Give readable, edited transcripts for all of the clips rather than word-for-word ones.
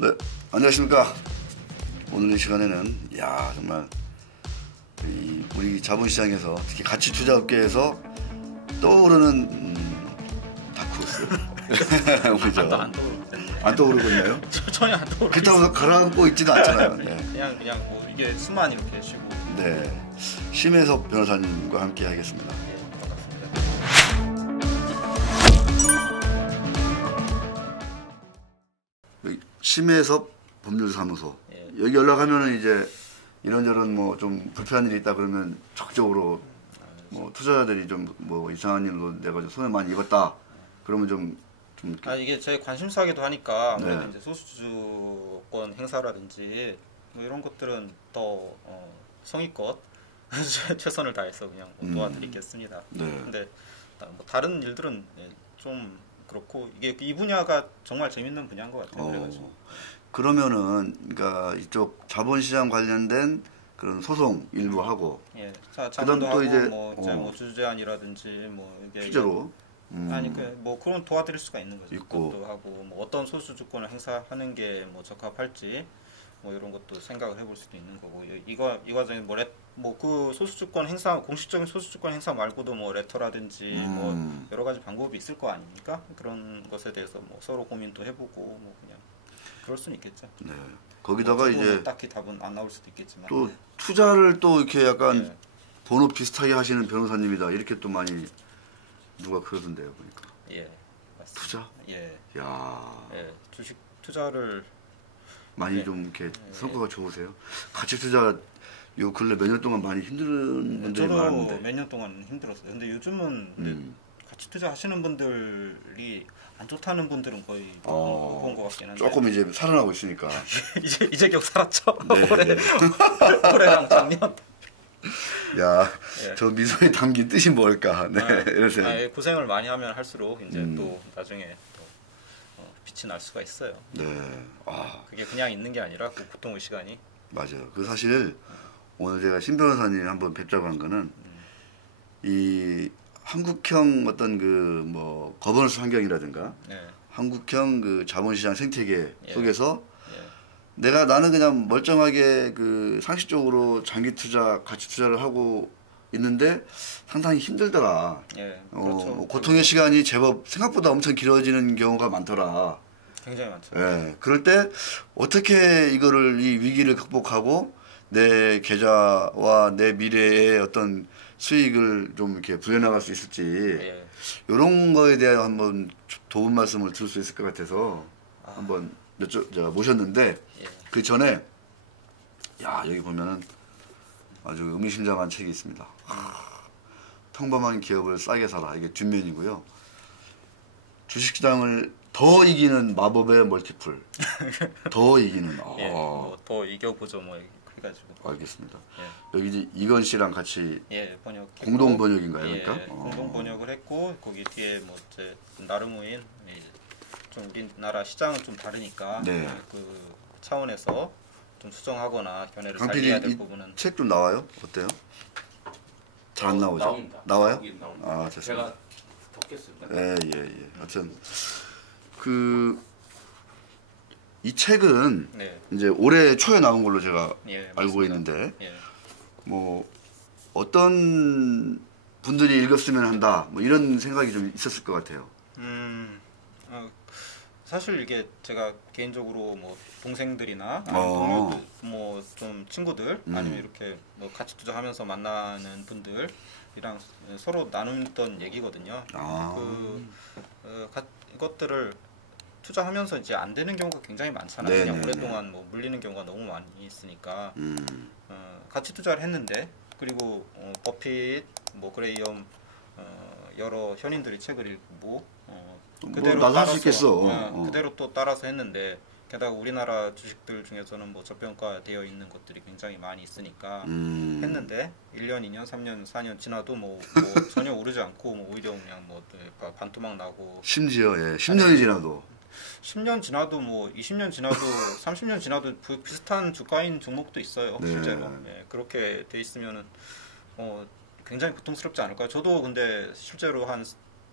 네, 안녕하십니까. 오늘 이 시간에는 정말 우리 자본시장에서 특히 가치 투자업계에서 떠오르는 다크호스 그죠? 안 떠오르고 있나요? 전혀 안 떠오르고 그렇다고 가라앉고 있지도 않잖아요. 네. 그냥 뭐 이게 수만 이렇게 쉬고. 네, 심혜섭 변호사님과 함께 하겠습니다. 심혜섭 법률사무소. 여기 연락하면은 이제 이런저런 뭐 좀 불편한 일이 있다 그러면 적극적으로 뭐 투자자들이 좀 뭐 이상한 일로 내가 좀 손해 많이 입었다 그러면 좀 이게 제 관심사기도 하니까 아무래도 네. 이제 소수주권 행사라든지 뭐 이런 것들은 더 성의껏 최선을 다해서 그냥 뭐 도와드리겠습니다. 네. 근데 뭐 다른 일들은 좀 그렇고 이게 이 분야가 정말 재밌는 분야인 것 같아요. 그래가지고. 그러면은 그러니까 이쪽 자본시장 관련된 그런 소송 일부 하고 자문도 또 하고 이제 뭐 주제안이라든지 뭐 이게 투자로 아니 뭐 그런 도와드릴 수가 있는 거죠. 있고. 그것도 하고 뭐 어떤 소수 주권을 행사하는 게 뭐 적합할지 뭐 이런 것도 생각을 해볼 수도 있는 거고 이 과정에 뭐 그 소수 주권 행사 공식적인 소수 주권 행사 말고도 뭐 레터라든지 뭐 여러 가지 방법이 있을 거 아닙니까? 그런 것에 대해서 뭐 서로 고민도 해보고 뭐 그냥 그럴 수는 있겠죠. 네. 거기다가 이제 딱히 답은 안 나올 수도 있겠지만 또 투자를 또 이렇게 약간 번호 비슷하게 하시는 변호사님이다 이렇게 또 많이 누가 그러던데요 보니까. 예, 맞습니다. 투자? 예. 주식 투자를 많이 좀 이렇게 성과가 좋으세요? 가치 투자 요 근래 몇 년 동안 많이 힘든 분들이 저도 많은데. 몇 년 동안 힘들었어요. 근데 요즘은 근데 가치 투자 하시는 분들이 안 좋다는 분들은 거의 못 본 것 같긴 한데 조금 이제 살아나고 있으니까. 이제 격 살았죠. 네. 올해랑 작년. 저 미소에 담긴 뜻이 뭘까? 네, 이러세요. 고생을 많이 하면 할수록 이제 또 나중에 또 빛이 날 수가 있어요. 네. 그게 그냥 있는 게 아니라 그 고통의 시간이. 맞아요. 그 사실 오늘 제가 신 변호사님 한번 뵙자고 한 거는 이 한국형 어떤 그 뭐 거버넌스 환경이라든가 한국형 그 자본시장 생태계 속에서 나는 그냥 멀쩡하게 그 상식적으로 장기 투자, 가치 투자를 하고 있는데 상당히 힘들더라. 그렇죠. 고통의 시간이 제법 생각보다 엄청 길어지는 경우가 많더라. 굉장히 많죠. 그럴 때 어떻게 이거를 이 위기를 극복하고 내 계좌와 내 미래의 어떤 수익을 좀 이렇게 불려나갈 수 있을지 이런 거에 대한 한번 도움 말씀을 들을 수 있을 것 같아서 한번 모셨는데 그 전에 여기 보면은 아주 의미심장한 책이 있습니다. 평범한 기업을 싸게 사라. 이게 뒷면이고요. 주식시장을 더 이기는 마법의 멀티플. 더 이기는. 더 이겨보죠 뭐 해가지고. 알겠습니다. 여기 이제 이건 씨랑 같이 번역 공동 번역인가요, 그러니까? 공동 번역을 했고 거기 뒤에 뭐 이제 나름의 좀 우리나라 시장은 좀 다르니까 그 차원에서 좀 수정하거나 견해를 살려야 될 부분은. 책 좀 나와요? 어때요? 잘 안 나오죠? 나옵니다. 나와요? 나옵니다. 됐습니다. 제가 덮겠습니다. 하여튼 이 책은 이제 올해 초에 나온 걸로 제가 알고 있는데 뭐 어떤 분들이 읽었으면 한다 뭐 이런 생각이 좀 있었을 것 같아요. 사실 이게 제가 개인적으로 뭐 동생들이나 동료들 뭐 좀 친구들 아니면 이렇게 뭐 같이 투자하면서 만나는 분들이랑 서로 나누던 얘기거든요. 이것들을 투자하면서 이제 안 되는 경우가 굉장히 많잖아요. 그냥 오랫동안 뭐 물리는 경우가 너무 많이 있으니까 같이 투자를 했는데 그리고 버핏, 뭐 그레이엄 여러 현인들이 책을 읽고 그대로 나도 할 수 따라서 있겠어. 그대로 또 따라서 했는데 게다가 우리나라 주식들 중에서는 뭐 저평가되어 있는 것들이 굉장히 많이 있으니까 했는데 1년, 2년, 3년, 4년 지나도 뭐 전혀 오르지 않고 뭐 오히려 그냥 뭐 반토막 나고 심지어 10년이 지나도 10년 지나도 뭐 20년 지나도 30년 지나도 비슷한 주가인 종목도 있어요. 실제로 그렇게 돼 있으면은 굉장히 고통스럽지 않을까요? 저도 근데 실제로 한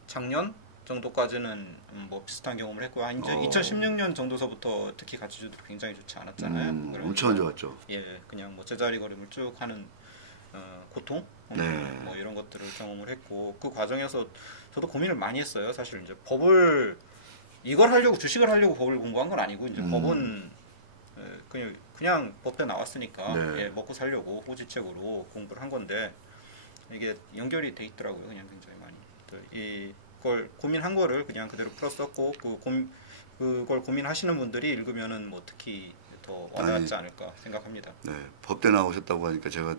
작년 정도까지는 뭐 비슷한 경험을 했고 이제 2016년 정도서부터 특히 가치주도 굉장히 좋지 않았잖아요. 엄청 안 좋았죠. 예, 그냥 뭐 제자리 걸음을 쭉 하는 고통 뭐 이런 것들을 경험을 했고 그 과정에서 저도 고민을 많이 했어요. 사실 이제 법을 이걸 하려고 주식을 하려고 법을 공부한 건 아니고 이제 법은 그냥 법대 나왔으니까 예, 먹고 살려고 호지책으로 공부를 한 건데 이게 연결이 돼 있더라고요. 그냥 굉장히 많이. 이걸 고민한 거를 그냥 그대로 풀었었고 그걸 고민하시는 분들이 읽으면은 뭐 특히 더 와닿지 않을까 생각합니다. 네, 법대 나오셨다고 하니까 제가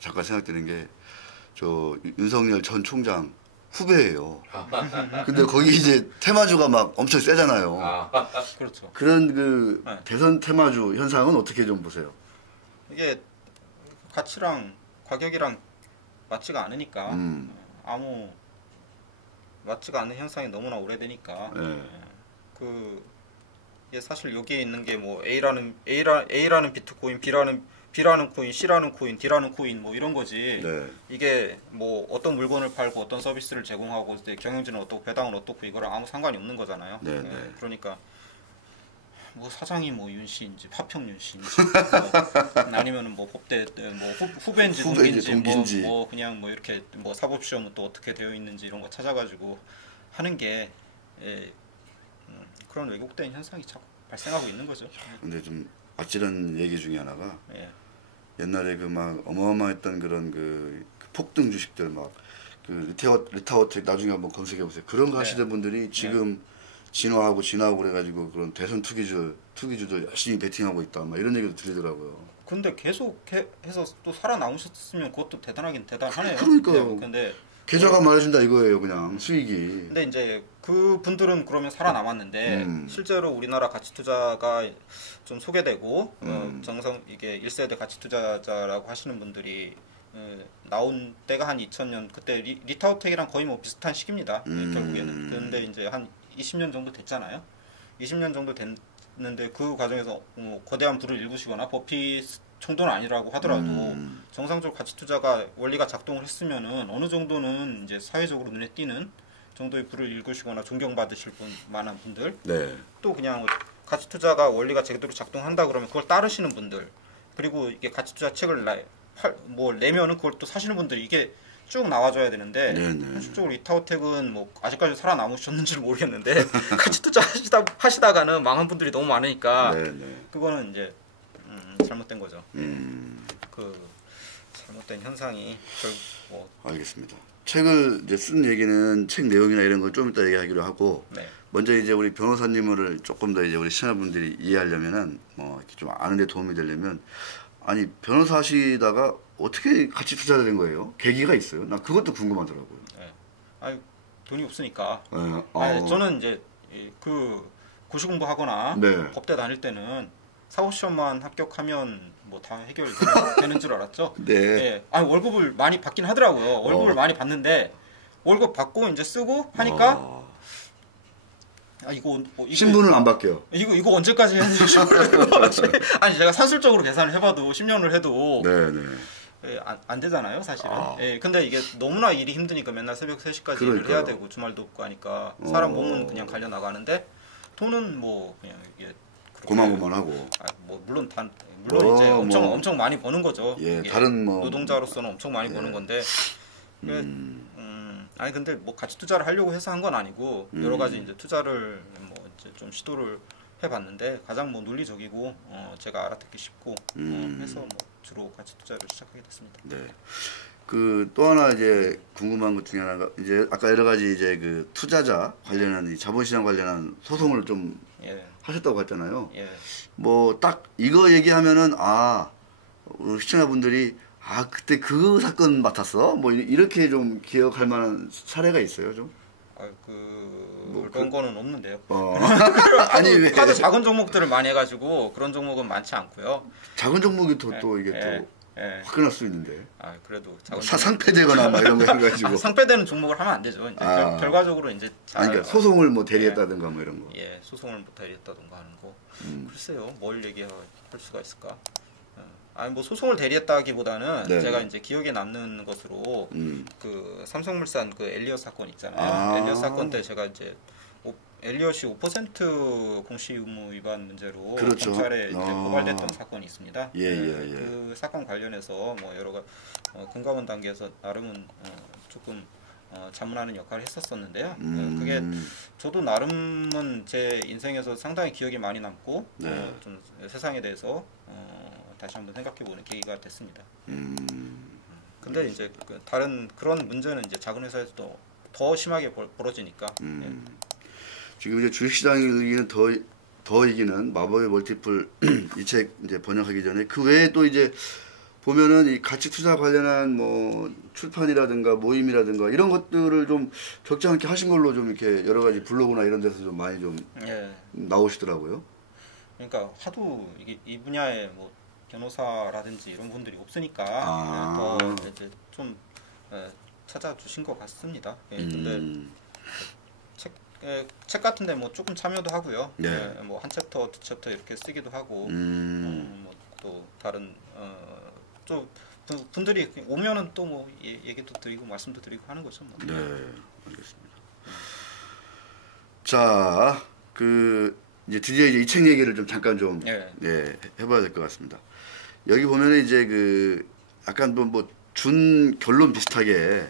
잠깐 생각드는 게 저 윤석열 전 총장 후배예요. 근데 거기 이제 테마주가 막 엄청 세잖아요. 그렇죠. 그런 그 대선 테마주 현상은 어떻게 좀 보세요? 이게 가치랑 가격이랑 맞지가 않으니까 아무 맞지가 않는 현상이 너무나 오래되니까 이게 사실 여기에 있는 게 뭐 A라는 비트코인, B라는 코인, C라는 코인, D라는 코인 뭐 이런 거지. 이게 뭐 어떤 물건을 팔고 어떤 서비스를 제공하고 경영진은 어떻고 배당은 어떻고 이거랑 아무 상관이 없는 거잖아요. 그러니까 뭐 사장이 뭐 윤씨인지 파평 윤씨인지 아니면은 뭐 법대 뭐 후배인지 동기인지 뭐 그냥 뭐 이렇게 뭐 사법시험은 또 어떻게 되어 있는지 이런 거 찾아가지고 하는 게 그런 왜곡된 현상이 자꾸 발생하고 있는 거죠. 근데 좀 아찔한 얘기 중에 하나가 옛날에 그 막 어마어마했던 그런 그 폭등 주식들 막 그 리타워텍 나중에 한번 검색해 보세요. 그런 거 하시는 분들이 지금 진화하고 그래가지고 그런 대선 투기주들 열심히 베팅하고 있다 막 이런 얘기도 들리더라고요. 근데 계속 해서 또 살아남으셨으면 그것도 대단하긴 대단하네요. 그러니까요. 근데 계좌가 말해준다 이거예요, 그냥 수익이. 근데 이제 그 분들은 그러면 살아남았는데 실제로 우리나라 가치 투자가 좀 소개되고 정성 이게 1세대 가치 투자자라고 하시는 분들이 나온 때가 한 2000년 그때 리타우텍이랑 거의 뭐 비슷한 시기입니다. 결국에는. 근데 이제 한 20년 정도 됐잖아요. 20년 정도 됐는데 그 과정에서 거대한 불을 일구시거나 버핏 정도는 아니라고 하더라도 정상적으로 가치 투자가 원리가 작동을 했으면은 어느 정도는 이제 사회적으로 눈에 띄는 정도의 불을 일구시거나 존경받으실 만한 분들, 또 그냥 가치 투자가 원리가 제대로 작동한다 그러면 그걸 따르시는 분들, 그리고 이게 가치 투자 책을 내면은 그걸 또 사시는 분들이 이게 쭉 나와줘야 되는데 현실적으로 리타우텍은 뭐 아직까지 살아남으셨는지는 모르겠는데 가치 투자 하시다가는 망한 분들이 너무 많으니까 그거는 이제 잘못된 거죠. 그 잘못된 현상이 알겠습니다. 책을 이제 쓴 얘기는 책 내용이나 이런 걸 좀 이따 얘기하기로 하고 먼저 이제 우리 변호사님을 조금 더 이제 우리 시청자분들이 이해하려면은 뭐 이렇게 좀 아는데 도움이 되려면 아니 변호사 하시다가 어떻게 가치 투자를 된 거예요? 계기가 있어요? 나 그것도 궁금하더라고요. 아니 돈이 없으니까. 저는 이제 그 고시 공부하거나 법대 다닐 때는 사법시험만 합격하면 뭐 다 해결되는 줄 알았죠. 아니 월급을 많이 받긴 하더라고요. 월급을 많이 받는데 월급 받고 이제 쓰고 하니까 이거 신분은 안 바뀌어. 이거 언제까지 해야 되죠? 아니 제가 산술적으로 계산을 해봐도 10년을 해도 안 되잖아요, 사실은. 근데 이게 너무나 일이 힘드니까 맨날 새벽 3시까지 일을 해야 되고 주말도 없고 하니까 사람 몸은 그냥 갈려 나가는데 돈은 뭐 그냥 이게 고만고만하고. 뭐 물론 이제 엄청 많이 버는 거죠. 다른 뭐 노동자로서는 엄청 많이 버는 건데. 아니 근데 뭐 가치 투자를 하려고 해서 한 건 아니고 여러 가지 이제 투자를 뭐 이제 좀 시도를 해봤는데 가장 뭐 논리적이고 제가 알아듣기 쉽고 해서 뭐 주로 가치 투자를 시작하게 됐습니다. 그 또 하나 이제 궁금한 것 중에 하나가 이제 아까 여러 가지 이제 그 투자자 관련한 이 자본시장 관련한 소송을 좀 하셨다고 했잖아요. 뭐 딱 이거 얘기하면은 우리 시청자분들이 그때 그 사건 맡았어? 뭐 이렇게 좀 기억할 만한 사례가 있어요, 좀? 그런 거는 없는데요. 아니 왜? 하도 작은 종목들을 많이 해가지고 그런 종목은 많지 않고요. 작은 종목이 또 이게 또 화끈할 수 있는데. 그래도 작은 상패되거나 막 이런 거 해가지고. 상패되는 종목을 하면 안 되죠. 이제 결과적으로 이제. 그러니까 소송을 뭐 대리했다든가 뭐 이런 거. 소송을 뭐 대리했다든가 하는 거. 글쎄요, 뭘 얘기할 수가 있을까? 아니 뭐 소송을 대리했다기보다는 네. 제가 이제 기억에 남는 것으로 그 삼성물산 그 엘리엇 사건 있잖아요. 아. 엘리엇 사건 때 제가 이제 엘리엇이 5% 공시 의무 위반 문제로 그렇죠. 검찰에 이제 고발됐던 사건이 있습니다. 예, 예, 예. 그 사건 관련해서 뭐 여러 가지 금감원 단계에서 나름은 조금 자문하는 역할을 했었었는데요. 그게 저도 나름은 제 인생에서 상당히 기억이 많이 남고 네. 좀 세상에 대해서 다시 한번 생각해보는 계기가 됐습니다. 근데 이제 다른 그런 문제는 이제 작은 회사에서도 더 심하게 벌어지니까. 예. 지금 이제 주식시장을 더 이기는 마법의 멀티플 이 책 이제 번역하기 전에 그 외에 또 이제 보면은 이 가치 투자 관련한 뭐 출판이라든가 모임이라든가 이런 것들을 좀 적지 않게 하신 걸로 좀 이렇게 여러 가지 블로그나 이런 데서 좀 많이 좀 예. 나오시더라고요. 그러니까 하도 이 분야에 뭐 변호사라든지 이런 분들이 없으니까 더 이제 좀 찾아주신 것 같습니다. 예, 근데 책 같은데 뭐 조금 참여도 하고요. 네. 뭐 한 챕터, 두 챕터 이렇게 쓰기도 하고, 뭐 또 다른 좀 분들이 오면은 또 뭐 얘기도 드리고 말씀도 드리고 하는 거죠. 뭐. 네, 알겠습니다. 자, 이제 드디어 이제 이 책 얘기를 좀 잠깐 좀 해봐야 될 것 같습니다. 여기 보면은 이제 약간 뭐 준 결론 비슷하게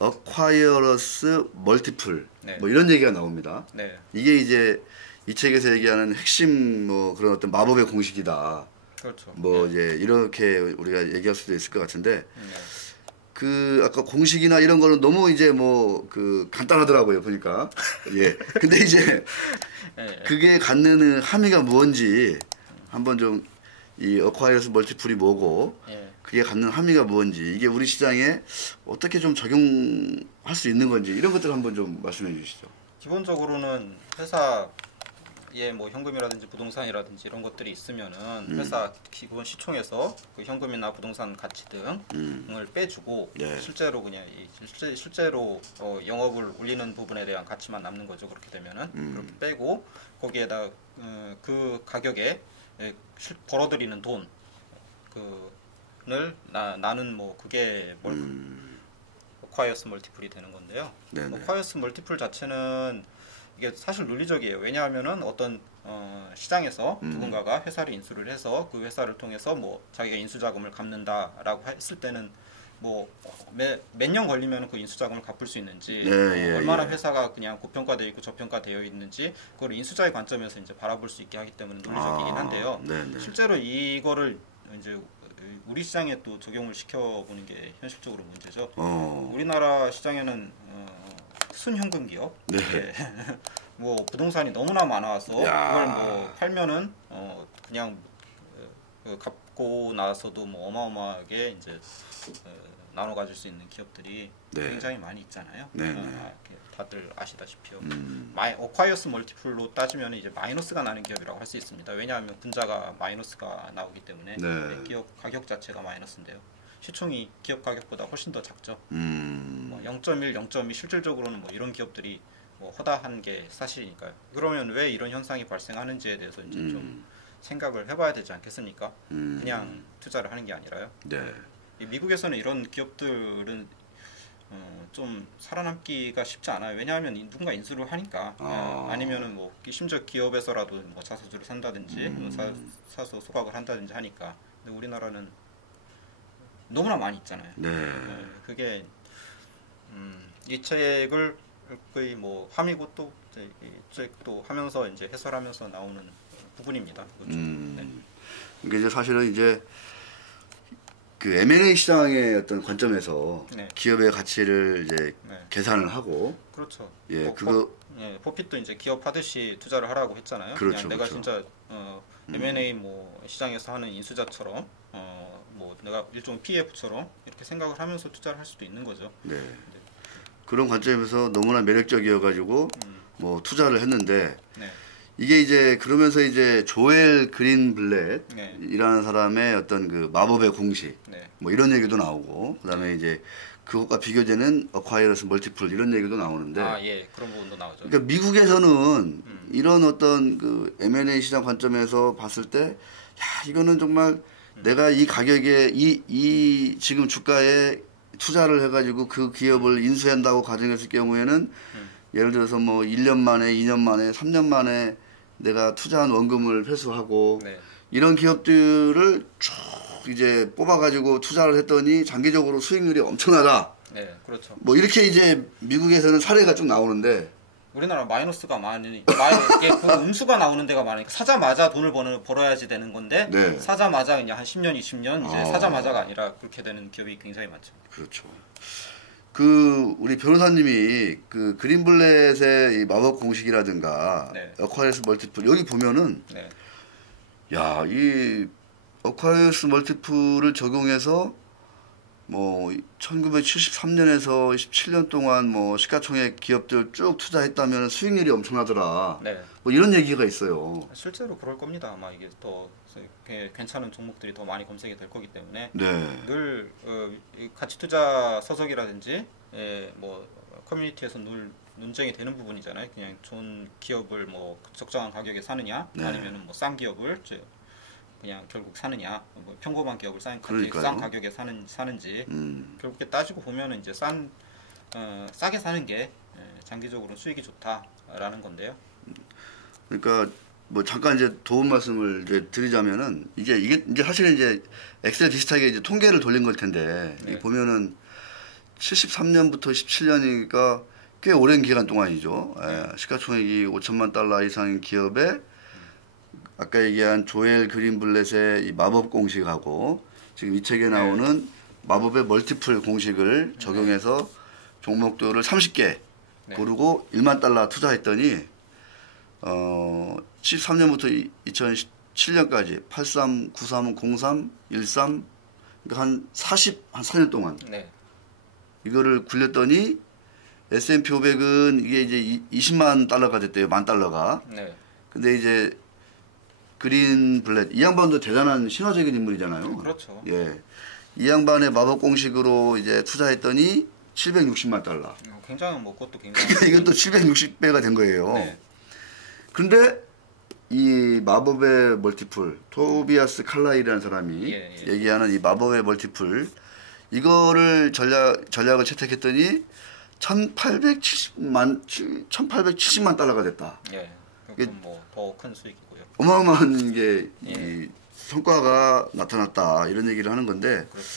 Acquirers Multiple 뭐 이런 얘기가 나옵니다. 이게 이제 이 책에서 얘기하는 핵심 뭐 그런 어떤 마법의 공식이다. 그렇죠. 뭐 이제 이렇게 우리가 얘기할 수도 있을 것 같은데 아까 공식이나 이런 거는 너무 이제 뭐 간단하더라고요 보니까. 예. 근데 이제 그게 갖는 함의가 뭔지 한번 좀 이 Acquirers Multiple이 뭐고 그게 갖는 함의가 뭔지 이게 우리 시장에 어떻게 좀 적용할 수 있는 건지 이런 것들 한번 좀 말씀해 주시죠. 기본적으로는 회사에 뭐 현금이라든지 부동산이라든지 이런 것들이 있으면은 회사 기본 시총에서 그 현금이나 부동산 가치 등을 빼주고 실제로 그냥 실제로 영업을 올리는 부분에 대한 가치만 남는 거죠. 그렇게 되면은 그렇게 빼고 거기에다 그 가격에 벌어들이는 돈을 나는 뭐 그게 Acquirers Multiple이 되는 건데요. Acquirers Multiple 자체는 이게 사실 논리적이에요. 왜냐하면은 어떤 시장에서 누군가가 회사를 인수를 해서 그 회사를 통해서 뭐 자기가 인수자금을 갚는다라고 했을 때는 뭐 몇 년 걸리면 그 인수자금을 갚을 수 있는지 얼마나 회사가 그냥 고평가되어 있고 저평가되어 있는지 그걸 인수자의 관점에서 이제 바라볼 수 있게 하기 때문에 논리적이긴 한데요. 실제로 이거를 이제 우리 시장에 또 적용을 시켜보는 게 현실적으로 문제죠. 우리나라 시장에는 순현금 기업, 뭐 부동산이 너무나 많아서 그걸 뭐 팔면은 그냥 갚고 나서도 뭐 어마어마하게 이제 나눠 가질 수 있는 기업들이 굉장히 많이 있잖아요. 다들 아시다시피요. Acquirers Multiple로 따지면 이제 마이너스가 나는 기업이라고 할 수 있습니다. 왜냐하면 분자가 마이너스가 나오기 때문에 기업 가격 자체가 마이너스인데요. 시총이 기업 가격보다 훨씬 더 작죠. 뭐 0.1, 0.2 실질적으로는 뭐 이런 기업들이 뭐 허다한 게 사실이니까요. 그러면 왜 이런 현상이 발생하는지에 대해서 이제 좀 생각을 해봐야 되지 않겠습니까? 그냥 투자를 하는 게 아니라요. 미국에서는 이런 기업들은 좀 살아남기가 쉽지 않아요. 왜냐하면 누군가 인수를 하니까 아니면은 뭐 심지어 기업에서라도 뭐 자사주를 산다든지 사서 소각을 한다든지 하니까. 근데 우리나라는 너무나 많이 있잖아요. 그게 이 책을 거의 뭐 함이고 또 이 책도 하면서 이제 해설하면서 나오는 부분입니다. 이게 이제 사실은 이제 M&A 시장의 어떤 관점에서 기업의 가치를 이제 계산을 하고 그렇죠. 포핏도 이제 기업 하듯이 투자를 하라고 했잖아요. 그냥 내가 진짜 M&A 뭐 시장에서 하는 인수자처럼 뭐 내가 일종의 PF처럼 이렇게 생각을 하면서 투자를 할 수도 있는 거죠. 그런 관점에서 너무나 매력적이어가지고 뭐 투자를 했는데 이게 이제 그러면서 이제 조엘 그린블렛이라는 사람의 어떤 그 마법의 공식 뭐 이런 얘기도 나오고 그다음에 이제 그것과 비교되는 Acquirers Multiple 이런 얘기도 나오는데 그런 부분도 나오죠. 그러니까 미국에서는 이런 어떤 그 M&A 시장 관점에서 봤을 때 이거는 정말 내가 이 가격에 이 지금 주가에 투자를 해가지고 그 기업을 인수한다고 가정했을 경우에는 예를 들어서 뭐 1년 만에, 2년 만에, 3년 만에 내가 투자한 원금을 회수하고 네. 이런 기업들을 쭉 이제 뽑아가지고 투자를 했더니 장기적으로 수익률이 엄청나다. 네, 그렇죠. 뭐 이렇게 이제 미국에서는 사례가 쭉 나오는데 우리나라 마이너스가 많으니 이게 그 음수가 나오는 데가 많으니까 사자마자 돈을 벌어야지 되는 건데 네. 사자마자 그냥 한 10년, 20년 이제 사자마자가 아니라 그렇게 되는 기업이 굉장히 많죠. 그렇죠. 그 우리 변호사님이 그 그린블렛의 이 마법 공식이라든가 네. 어콰이어스 멀티플 여기 보면은 네. 야, 이 어콰이어스 멀티플을 적용해서 뭐 1973년에서 17년 동안 뭐 시가총액 기업들 쭉 투자했다면 수익률이 엄청나더라. 네. 뭐 이런 얘기가 있어요. 실제로 그럴 겁니다. 아마 이게 더 괜찮은 종목들이 더 많이 검색이 될 거기 때문에 네. 늘 이 가치 투자 서적이라든지 뭐 커뮤니티에서 늘 논쟁이 되는 부분이잖아요. 그냥 좋은 기업을 뭐 적정한 가격에 사느냐, 네. 아니면은 뭐 싼 기업을 그냥 결국 사느냐, 뭐 평범한 기업을 싼 가격에 사는지 결국에 따지고 보면은 이제 싸게 사는 게 장기적으로 수익이 좋다라는 건데요. 그러니까 뭐 잠깐 이제 도움 말씀을 이제 드리자면은 이게 이제 사실은 이제 엑셀 비슷하게 이제 통계를 돌린 걸 텐데 네. 이 보면은 73년부터 17년이니까 꽤 오랜 기간 동안이죠. 시가총액이 5천만 달러 이상인 기업에 아까 얘기한 조엘 그린블렛의 이 마법 공식하고 지금 이 책에 나오는 마법의 멀티플 공식을 적용해서 종목들을 30개 고르고 1만 달러 투자했더니 13년부터 2017년까지 83, 93, 03, 13 그러니까 한 4년 동안 이거를 굴렸더니 S&P 500은 이게 이제 20만 달러가 됐대요. 만 달러가. 근데 이제 그린블렛 이 양반도 대단한 신화적인 인물이잖아요. 그렇죠. 예. 이 양반의 마법 공식으로 이제 투자했더니 760만 달러. 굉장히 뭐 그것도 굉장히 그러니까 이것도 760배가 된 거예요. 네. 근데 이 마법의 멀티플 토비아스 칼라일이라는 사람이 얘기하는 이 마법의 멀티플 이거를 전략을 채택했더니 1870만 달러가 됐다. 예. 그럼 뭐 더 큰 수익이고요. 어마어마한 게 이 성과가 나타났다 이런 얘기를 하는 건데 그렇죠.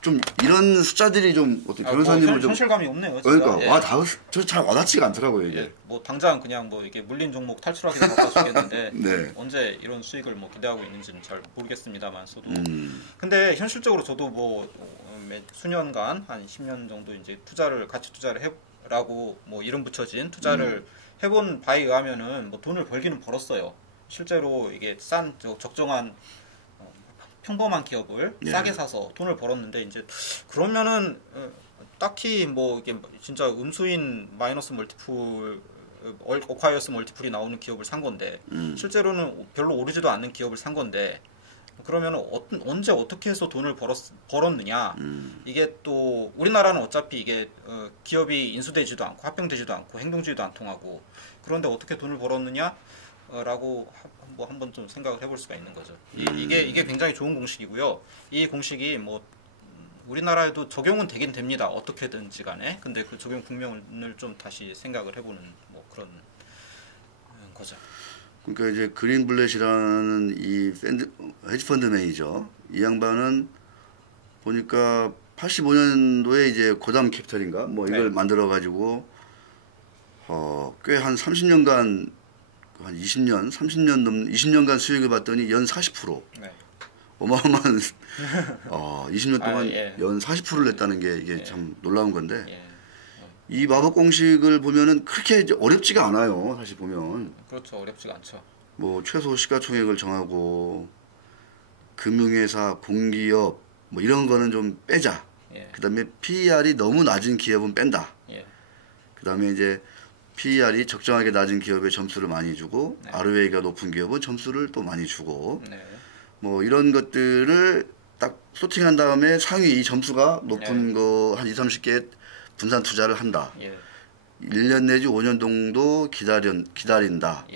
좀 이런 숫자들이 좀 어떻게 변호사님을 좀 현실감이 없네요. 진짜. 그러니까 저 잘 와닿지가 않더라고요 이게. 뭐 당장 그냥 뭐 이게 물린 종목 탈출하기도 바빠죽겠는데 네. 언제 이런 수익을 뭐 기대하고 있는지는 잘 모르겠습니다만서도. 근데 현실적으로 저도 뭐 수년간 한 10년 정도 이제 가치 투자를 해라고 뭐 이름 붙여진 투자를 해본 바에 의하면은 뭐 돈을 벌기는 벌었어요. 실제로 이게 적정한 평범한 기업을 싸게 사서 돈을 벌었는데 이제 그러면은 딱히 뭐 이게 진짜 음수인 마이너스 멀티플 어콰이어스 멀티플이 나오는 기업을 산 건데 실제로는 별로 오르지도 않는 기업을 산 건데 그러면은 언제 어떻게 해서 돈을 벌었느냐 이게 또 우리나라는 어차피 이게 기업이 인수되지도 않고 합병되지도 않고 행동주의도 안 통하고 그런데 어떻게 돈을 벌었느냐라고 한번 좀 생각을 해볼 수가 있는 거죠. 이게 굉장히 좋은 공식이고요. 이 공식이 뭐 우리나라에도 적용은 되긴 됩니다. 어떻게든지 간에. 근데 그 적용 국면을 좀 다시 생각을 해보는 뭐 그런 거죠. 그러니까 이제 그린블렛이라는 이 헤지펀드 매니저 이 양반은 보니까 85년도에 이제 고담 캐피탈인가 뭐 이걸 만들어 가지고 꽤 한 30년간 한 20년간 수익을 봤더니 연 40%. 어마어마한 20년 동안 연 40%를 냈다는 게 이게 참 놀라운 건데 이 마법 공식을 보면은 그렇게 이제 어렵지가 않아요. 사실 보면. 그렇죠. 어렵지가 않죠. 뭐 최소 시가총액을 정하고 금융회사, 공기업 뭐 이런 거는 좀 빼자. 그다음에 PER이 너무 낮은 기업은 뺀다. 그다음에 이제 PER이 적정하게 낮은 기업에 점수를 많이 주고 ROA가 높은 기업은 점수를 또 많이 주고 뭐 이런 것들을 딱 소팅한 다음에 상위 이 점수가 높은 거 한 20-30개 분산 투자를 한다. 1년 내지 5년 정도 기다린다.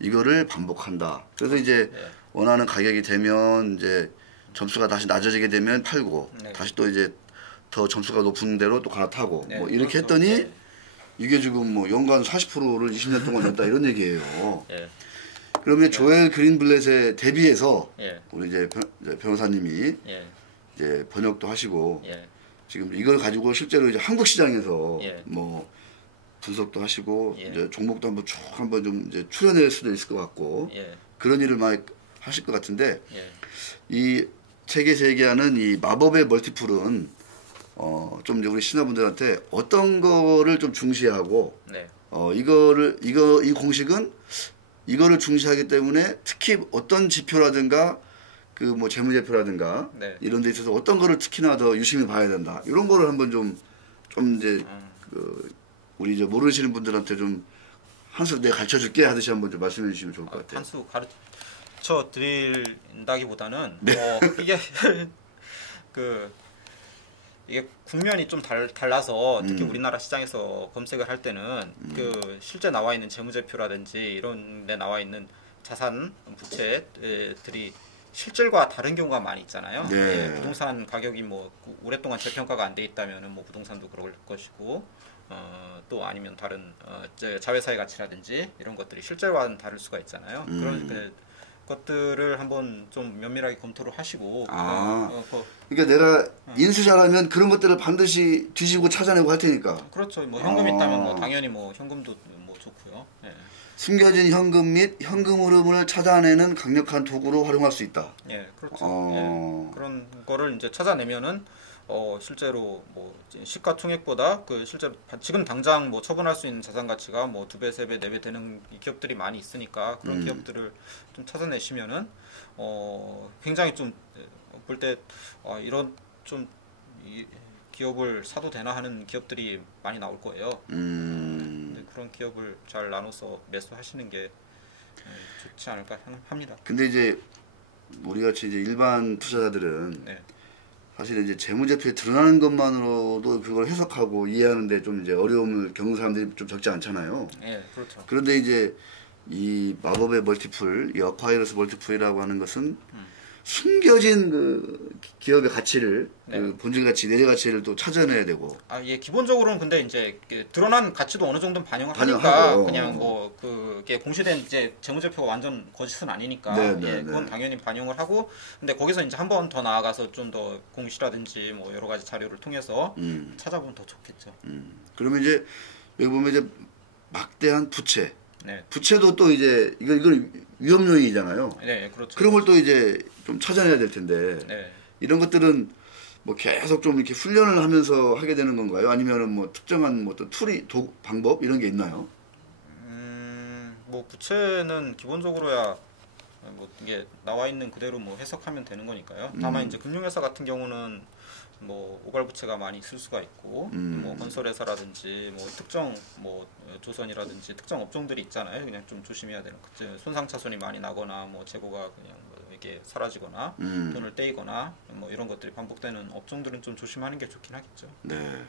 이거를 반복한다. 그래서 이제 원하는 가격이 되면 이제 점수가 다시 낮아지게 되면 팔고 네. 다시 또 이제 더 점수가 높은 대로 또 갈아타고 네, 뭐 이렇게 그렇죠. 했더니 네. 이게 지금 뭐 연간 40%를 20년 동안 냈다 이런 얘기예요. 예. 그러면 조엘 그린블렛에 대비해서 예. 우리 이제 변호사님이 예. 이제 번역도 하시고 예. 지금 이걸 가지고 실제로 이제 한국 시장에서 예. 뭐 분석도 하시고 예. 이제 종목도 한번 쭉 한번 좀 이제 출연할 수도 있을 것 같고 예. 그런 일을 많이 하실 것 같은데 예. 이 책에서 얘기하는 이 마법의 멀티플은 좀 이제 우리 신화분들한테 어떤 거를 좀 중시하고 네. 이 공식은 이거를 중시하기 때문에 특히 어떤 지표라든가 그 뭐 재무제표라든가 네. 이런 데 있어서 어떤 거를 특히나 더 유심히 봐야 된다 이런 거를 한번 좀 이제 그 우리 이제 모르시는 분들한테 좀 한 수 내가 가르쳐 줄게 하듯이 한번 좀 말씀해 주시면 좋을 것 같아요. 한 수 가르쳐 드린다기보다는 네. 이게 이게 국면이 좀 달라서 특히 우리나라 시장에서 검색을 할 때는 그 실제 나와 있는 재무제표라든지 이런 데 나와 있는 자산 부채들이 실질과 다른 경우가 많이 있잖아요. 네. 예, 부동산 가격이 뭐 오랫동안 재평가가 안 돼 있다면은 뭐 부동산도 그럴 것이고 또 아니면 다른 자회사의 가치라든지 이런 것들이 실제와는 다를 수가 있잖아요. 그런 것들을 한번 좀 면밀하게 검토를 하시고 그러니까 내가 인수 잘하면 그런 것들을 반드시 뒤지고 찾아내고 할 테니까. 그렇죠. 뭐 현금 있다면 뭐 당연히 뭐 현금도 뭐 좋고요. 예. 숨겨진 현금 및 현금 흐름을 찾아내는 강력한 도구로 활용할 수 있다. 예, 그렇죠. 예. 그런 거를 이제 찾아내면은 실제로 뭐 시가총액보다 그 실제로 지금 당장 뭐 처분할 수 있는 자산 가치가 뭐 2배, 3배, 4배 되는 기업들이 많이 있으니까 그런 기업들을 좀 찾아내시면은 굉장히 좀 볼 때 이런 좀 기업을 사도 되나 하는 기업들이 많이 나올 거예요. 근데 그런 기업을 잘 나눠서 매수하시는 게 좋지 않을까 합니다. 근데 이제 우리 같이 이제 일반 투자자들은 네. 사실 이제 재무제표에 드러나는 것만으로도 그걸 해석하고 이해하는데 좀 이제 어려움을 겪는 사람들이 좀 적지 않잖아요. 네, 그렇죠. 그런데 이제 이 마법의 멀티플, 이 어콰이러스 멀티플이라고 하는 것은 숨겨진 그 기업의 가치를 네. 그 본질 가치, 내재 가치를 또 찾아내야 되고. 예, 기본적으로는 근데 이제 드러난 가치도 어느 정도는 반영을 하니까 반영하고. 그냥 뭐 그게 공시된 이제 재무제표가 완전 거짓은 아니니까 그건 당연히 반영을 하고 근데 거기서 이제 한 번 더 나아가서 좀 더 공시라든지 뭐 여러 가지 자료를 통해서 찾아보면 더 좋겠죠. 그러면 이제 여기 보면 이제 막대한 부채. 네. 부채도 또 이제 이걸 위험 요인이잖아요. 네, 그렇죠. 그런 걸 또 이제 좀 찾아내야 될 텐데 네. 이런 것들은 뭐 계속 좀 이렇게 훈련을 하면서 하게 되는 건가요? 아니면은 뭐 특정한 뭐 또 방법 이런 게 있나요? 뭐 부채는 기본적으로야 뭐 이게 나와 있는 그대로 뭐 해석하면 되는 거니까요. 다만 이제 금융회사 같은 경우는 뭐 오발부채가 많이 있을 수가 있고 뭐 건설회사라든지 뭐 특정 뭐 조선이라든지 특정 업종들이 있잖아요. 그냥 좀 조심해야 되는 손상차손이 많이 나거나 뭐 재고가 그냥 뭐 이게 사라지거나 돈을 떼이거나 뭐 이런 것들이 반복되는 업종들은 좀 조심하는 게 좋긴 하겠죠. 네.